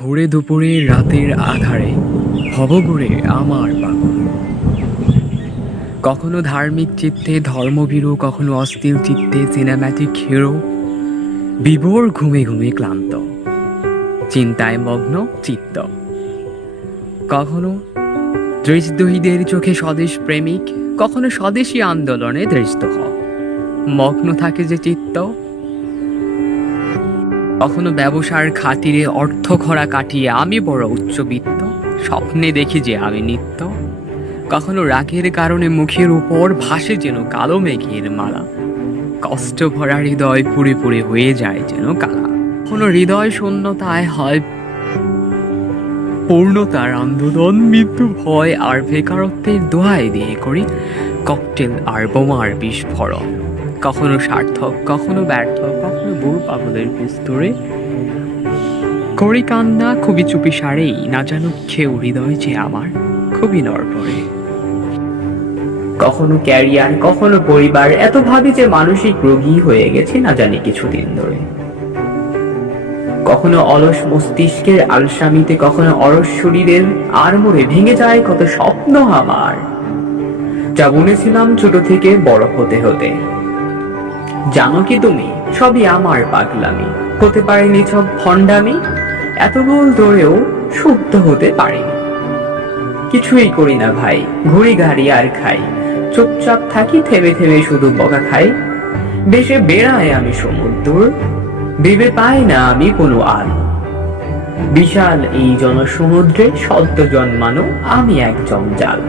ভোরে দুপুরে রাতের আধারে ভবঘুরে আমার পাগল। কখনো ধার্মিক চিত্তে ধর্মভীরু, কখনো অস্থির চিত্তে সিনেম্যাটিক হিরো, বিভোর ঘুমে ঘুমে ক্লান্ত, চিন্তায় মগ্ন চিত্ত। কখনো দেশদ্রোহীদের চোখে স্বদেশ প্রেমিক, কখনো স্বদেশী আন্দোলনে ধৃষ্ট মগ্ন থাকে যে চিত্ত। কখনো ব্যবসার খাতিরে অর্থ খরা কাটিয়ে আমি বড় উচ্চবিত্ত, স্বপ্নে দেখি যে আমি নিত্য। কখনো রাগের কারণে মুখের উপর ভাসে যেন কালো মেঘের মালা, কষ্ট ভরা হৃদয় পুড়ে পুড়ে হয়ে যায় যেন কালা। কখনো হৃদয় শূন্যতায় হয় পূর্ণতার আন্দোলন, মৃত্যু ভয় আর বেকারত্বের দোহাই দিয়ে করি ককটেল আর বোমার বিস্ফোরণ। কখনো সার্থক, কখনো ব্যর্থ, কখনো বুড়ো পাগলের বিস্তরে করি কান্না খুবই চুপি সারেই, না জানুক কেউ হৃদয় যে আমার খুবই নড়বড়ে। কখনো ক্যারিয়ার, কখনো পরিবার, এত ভাবি যে মানসিক রোগী হয়ে গেছে না জানি কিছুদিন ধরে। কখনো অলস মস্তিষ্কের আলসামিতে, কখনো অলস শরীরের আড়মোড়ে ভেঙে যায় কত স্বপ্ন আমার, যা বুনেছিলাম ছোট থেকে বড় হতে হতে। জানো কি তুমি, সবই আমার পাগলামি, হতে পারেনি সব ভণ্ডামি, এত গোল ধরেও শুদ্ধ হতে পারিনি। কিছুই করি না ভাই, ঘুরি গাড়ি আর খাই, চুপচাপ থাকি থেমে থেমে শুধু বকা খাই। দেশে বেড়ায় আমি সমুদ্র, ভেবে পাই না আমি কোনো আলো। বিশাল এই জনসমুদ্রে সদ্য জন্মানো আমি এক জঞ্জাল।